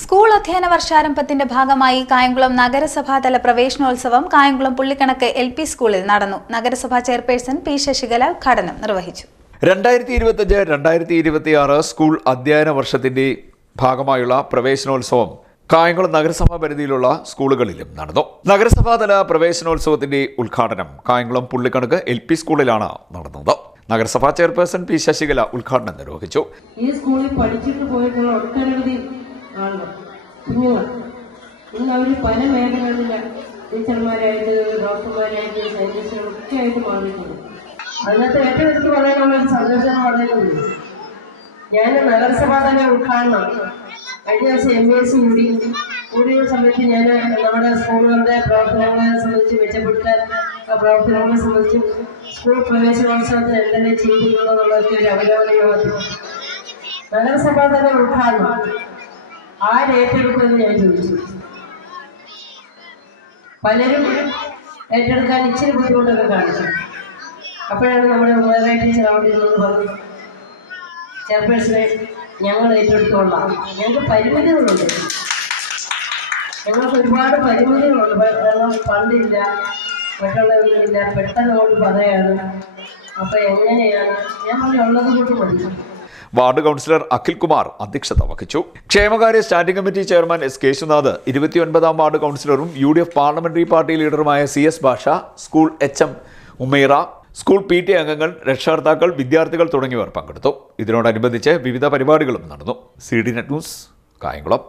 School അധ്യയന വർഷാരംഭത്തിന്റെ ഭാഗമായി കായംകുളം നഗരസഭാതല പ്രവേശനോത്സവം കായംകുളം പുള്ളിക്കണക്ക് എൽ.പി. സ്കൂളിൽ നടന്നു. നഗരസഭാ ചെയർപേഴ്സൺ പി. ശശികല ഉദ്ഘാടനം നിർവഹിച്ചു. 2025-2026 സ്കൂൾ അധ്യയന വർഷത്തിന്റെ ഭാഗമായുള്ള പ്രവേശനോത്സവം കായംകുളം നഗരസഭാ പരിധിയിലുള്ള സ്കൂളുകളിലും നടന്നു. നഗരസഭാതല പ്രവേശനോത്സവത്തിന്റെ ഉദ്ഘാടനം കായംകുളം പുള്ളിക്കണക്ക് എൽ.പി. സ്കൂളിലാണ് നടന്നത്. നഗരസഭാ ചെയർപേഴ്സൺ പി. ശശികല ഉദ്ഘാടനം നിർവഹിച്ചു. ഈ സ്കൂളിൽ പഠിച്ചിട്ട് പോയിട്ടുള്ള ഒട്ടനവധി ആളുകൾ കുഞ്ഞുങ്ങൾ ഇന്ന് അവർ പല മേഖലകളിലെ ടീച്ചർമാരായിട്ട് ഡോക്ടർമാരായിട്ട് സയന്റിസ്റ്റുകളൊക്കെ ആയിട്ട് മാറിയിട്ടുണ്ട്. അതിനകത്ത് ഏറ്റവും എടുത്ത് പറയാനുള്ള ഒരു സന്തോഷം പറയുന്നത് ഞാൻ നഗരസഭാ തന്നെ ഉദ്ഘാടനം കഴിഞ്ഞ ദിവസം MAC കൂടിയ സമയത്ത് ഞാൻ നമ്മുടെ സ്കൂളുകളുടെ പ്രവർത്തനങ്ങളെ സംബന്ധിച്ച് മെച്ചപ്പെട്ട പ്രവർത്തനങ്ങളെ സംബന്ധിച്ചും സ്കൂൾ പ്രവേശനോത്സവത്തിന് എന്തെല്ലാം ചെയ്തിട്ടുണ്ടെന്നുള്ളതൊക്കെ ഒരു അവലോകനം നടത്തി. നഗരസഭാ തന്നെ ഉദ്ഘാടനം ആരേറ്റെടുക്കുമെന്ന് ഞാൻ ചോദിച്ചു. പലരും ഏറ്റെടുക്കാൻ ഇച്ചിരി ബുദ്ധിമുട്ടൊക്കെ കാണിച്ചു. അപ്പോഴാണ് നമ്മുടെ വേറെ ടീച്ചർ അവിടെ ഇരുന്നത് പറഞ്ഞു, ചെയർപേഴ്സണെ ഞങ്ങൾ ഏറ്റെടുത്തോളാം, ഞങ്ങൾക്ക് പരിമിതികളുണ്ട്, ഞങ്ങൾക്ക് ഒരുപാട് പരിമിതികളുണ്ട്, ഫണ്ടില്ല, മറ്റുള്ളവരില്ല, പെട്ടെന്ന് അങ്ങോട്ട് പറയാണ്, അപ്പം എങ്ങനെയാണ് ഞാൻ ഉള്ളത് കൊണ്ട് മതി. വാർഡ് കൗൺസിലർ അഖിൽ കുമാർ അധ്യക്ഷത വഹിച്ചു. ക്ഷേമകാര്യ standing committee chairman S. Keshunath, 29ാം വാർഡ് കൗൺസിലറും UDF പാർലമെന്ററി പാർട്ടി ലീഡറുമായ CS Basha, school HM Umaira, school PT അംഗങ്ങൾ, രക്ഷകർത്താക്കൾ, വിദ്യാർത്ഥികൾ തുടങ്ങിയവർ പങ്കെടുത്തു. ഇതിനോടനുബന്ധിച്ച് വിവിധ പരിപാടികളും നടന്നു. CD net news, Kayamkulam.